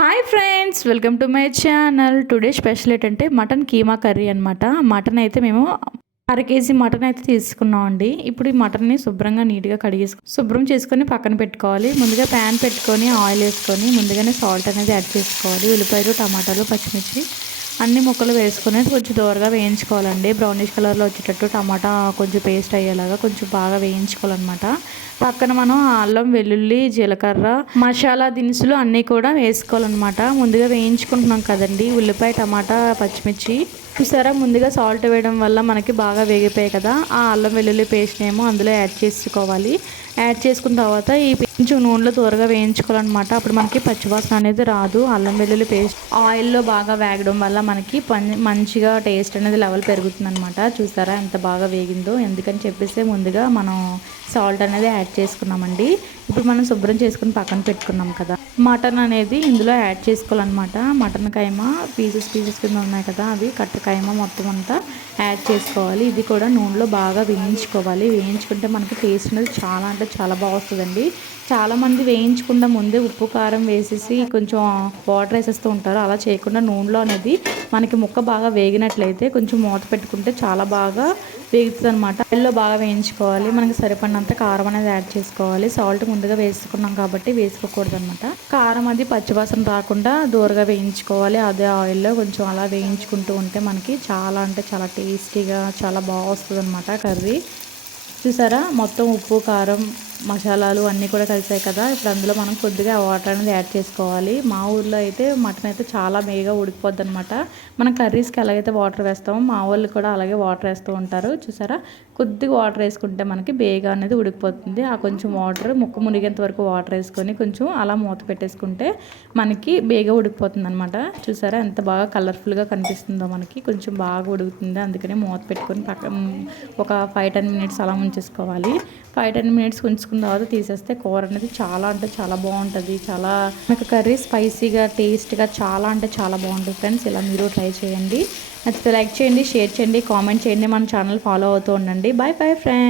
Hi friends, welcome to my channel. Today special ఏంటంటే mutton keema curry అనమాట. Mutton అయితే మేము కేజీ మటన్ అయితే తీసుకున్నాం అండి. ఇప్పుడు ఈ మటన్ని శుభ్రంగా నీట్గా శుభ్రం చేసుకొని పక్కన పెట్టుకోవాలి. ముందుగా ప్యాన్ పెట్టుకొని ఆయిల్ వేసుకొని ముందుగానే సాల్ట్ అనేది యాడ్ చేసుకోవాలి. ఉల్లిపాయలు, టమాటాలు, పచ్చిమిర్చి అన్ని ముక్కలు వేసుకొని కొంచెం దూరగా వేయించుకోవాలండి. బ్రౌనిష్ కలర్లో వచ్చేటట్టు టమాటా కొంచెం పేస్ట్ అయ్యేలాగా కొంచెం బాగా వేయించుకోవాలన్నమాట. పక్కన మనం అల్లం, వెల్లుల్లి, జీలకర్ర, మసాలా దినుసులు అన్నీ కూడా వేసుకోవాలన్నమాట. ముందుగా వేయించుకుంటున్నాం కదండి ఉల్లిపాయ, టమాటా, పచ్చిమిర్చి. చూసారా, ముందుగా సాల్ట్ వేయడం వల్ల మనకి బాగా వేగిపోయాయి కదా. ఆ అల్లం వెల్లుల్లి పేస్ట్ ఏమో అందులో యాడ్ చేసుకోవాలి. యాడ్ చేసుకున్న తర్వాత ఈ కొంచెం నూనెలో త్వరగా వేయించుకోవాలన్నమాట. అప్పుడు మనకి పచ్చివాసన అనేది రాదు. అల్లం వెల్లుల్లి పేస్ట్ ఆయిల్లో బాగా వేగడం వల్ల మనకి మంచిగా టేస్ట్ అనేది లెవెల్ పెరుగుతుంది అనమాట. చూసారా ఎంత బాగా వేగిందో. ఎందుకని చెప్పేసి ముందుగా మనం సాల్ట్ అనేది యాడ్ చేసుకున్నామండి. ఇప్పుడు మనం శుభ్రం చేసుకుని పక్కన పెట్టుకున్నాం కదా. మటన్ అనేది ఇందులో యాడ్ చేసుకోవాలన్నమాట. మటన్ కైమా పీసెస్ కింద ఉన్నాయి కదా, అవి కట్ట కైమా మొత్తం అంతా యాడ్ చేసుకోవాలి. ఇది కూడా నూనెలో బాగా వేయించుకోవాలి. వేయించుకుంటే మనకి టేస్ట్ అనేది చాలా అంటే చాలా బాగా వస్తుందండి. చాలామంది వేయించకుండా ముందే ఉప్పు కారం వేసేసి కొంచెం వాటర్ వేసేస్తూ ఉంటారు. అలా చేయకుండా నూనెలో అనేది మనకి ముక్క బాగా వేగినట్లయితే కొంచెం మూత పెట్టుకుంటే చాలా బాగా వేగుతుంది అనమాట. ఆయిల్లో బాగా వేయించుకోవాలి. మనకి సరిపడినంత కారం అనేది యాడ్ చేసుకోవాలి. సాల్ట్ ముందుగా వేసుకున్నాం కాబట్టి వేసుకోకూడదు అనమాట. కారం అది పచ్చివాసన రాకుండా దూరగా వేయించుకోవాలి. అదే ఆయిల్లో కొంచెం అలా వేయించుకుంటూ ఉంటే మనకి చాలా అంటే చాలా టేస్టీగా చాలా బాగా వస్తుంది అనమాట కర్రీ. చూసారా, మొత్తం ఉప్పు, కారం, మసాలాలు అన్నీ కూడా కలిసాయి కదా. ఇప్పుడు అందులో మనం కొద్దిగా వాటర్ అనేది యాడ్ చేసుకోవాలి. మా ఊర్లో అయితే మటన్ అయితే చాలా మేగా ఉడికిపోద్ది అనమాట. మనం కర్రీస్కి ఎలాగైతే వాటర్ వేస్తామో మా వాళ్ళు కూడా అలాగే వాటర్ వేస్తూ ఉంటారు. చూసారా, కొద్దిగా వాటర్ వేసుకుంటే మనకి బేగా అనేది ఉడికిపోతుంది. ఆ కొంచెం వాటర్ ముక్క మునిగేంత వరకు వాటర్ వేసుకొని కొంచెం అలా మూత పెట్టేసుకుంటే మనకి బేగా ఉడికిపోతుంది అనమాట. చూసారా ఎంత బాగా కలర్ఫుల్గా కనిపిస్తుందో మనకి. కొంచెం బాగా ఉడుకుతుంది, అందుకని మూత పెట్టుకొని ఒక 5-10 మినిట్స్ అలా ఉంచేసుకోవాలి. 5-10 మినిట్స్ ఉంచుకున్న తర్వాత తీసేస్తే కూర అనేది చాలా అంటే చాలా బాగుంటుంది. చాలా మీకు కర్రీ స్పైసీగా టేస్ట్గా చాలా అంటే చాలా బాగుంటుంది ఫ్రెండ్స్. ఇలా మీరు ట్రై చేయండి. నచ్చితే లైక్ చేయండి, షేర్ చేయండి, కామెంట్ చేయండి. మన ఛానల్ ఫాలో అవుతూ ఉండండి. Bye bye friends.